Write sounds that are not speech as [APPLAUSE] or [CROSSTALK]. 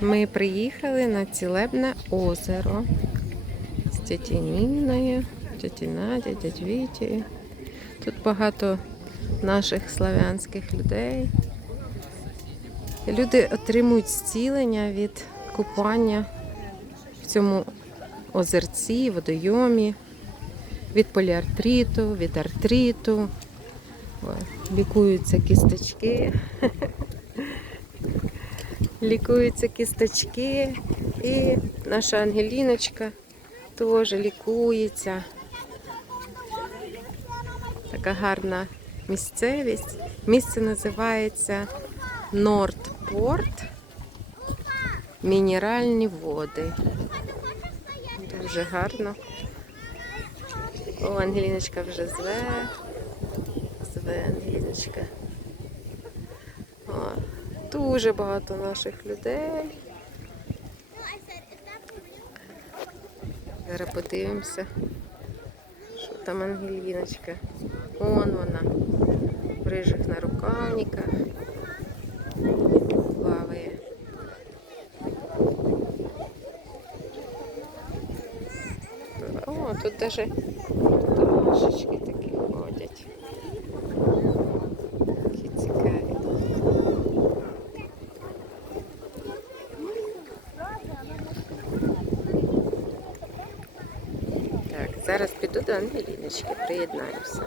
Ми приїхали на цілебне озеро з тіті Ніною, тіті Надя, дядь Вітєю. Тут багато наших славянських людей. Люди отримують зцілення від купання в цьому озерці, водойомі, від поліартриту, від артриту. Лікуються кісточки. [LAUGHS] Лікуються кісточки. І наша Ангеліночка теж лікується. Така гарна місцевість. Місце називається Нордпорт. Мінеральні води. Дуже гарно. О, Ангеліночка вже зве. Зве Ангеліночка. О, дуже багато наших людей. Зараз подивимося, що там Ангеліночка. Вон вона. В рижих нарукавниках. Плаває. О, тут даже пташечки такі Зараз піду до Ангеліночки, приєднаюся.